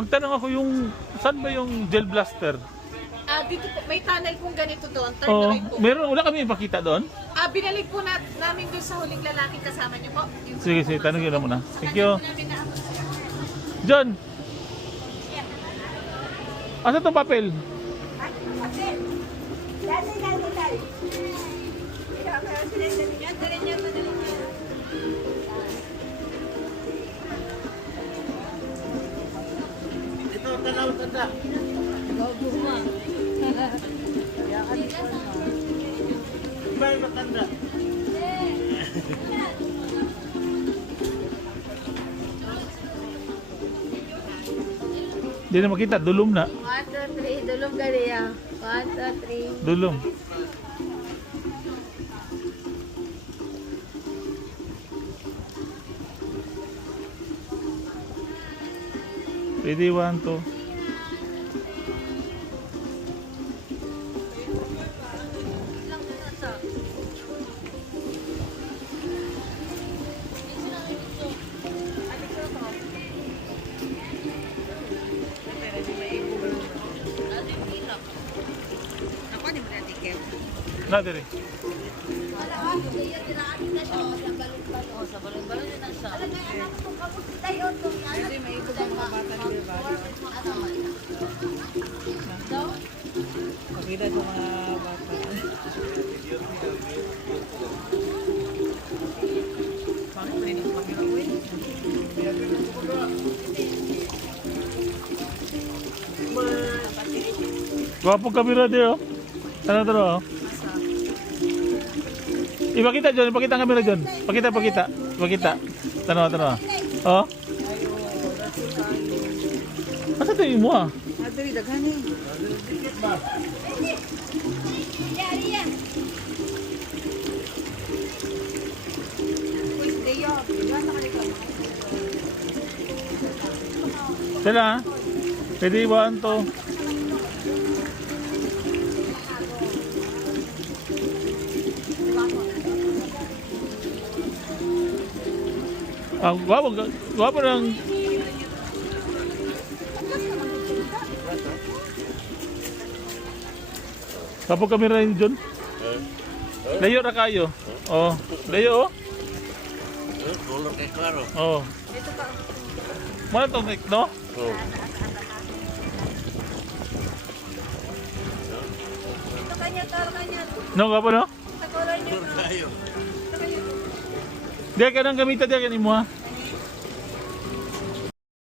Magtanong ako yung, saan ba yung gel blaster? Dito po, may tunnel pong ganito doon. Turn Oh, right po. wala kami ipakita doon? Binalik po namin doon sa huling lalaking kasama niyo po. Yung Sige, tanongin na muna. sa Thank kanya you. po namin na- John! Asa itong papel? Ito, tanaw, tanda. Iba yung matanda. Hindi na makita, dulom na. 1, 2, 3, dulong galiya. 1, 2, 3. Dulom. Pwede 1, 2. Na dire. Sa balon-balon din ang siya. Kasi may iba pang mga bata ni Beba. Pakita sa mga bata. Bakit pwede ko pakilawin? Gwapong kamera di oh. Tanong oh. Ipakita John, ipakita ang kamera John. Pakita. Tanong. Oh. Asa to imo ah? Adri, daghan eh. Sila ah. Pwede 1, 2. Gwapo ng Gwapo kamera ni John. Layo ra kayo. Oh, layo oh. Color kay klaro. Oh. Mana tong mic no? Oh. Ito kanya. No, gwapo no? Sa color niya. Kayo. Dia ka nang gamita dia kan imo ha.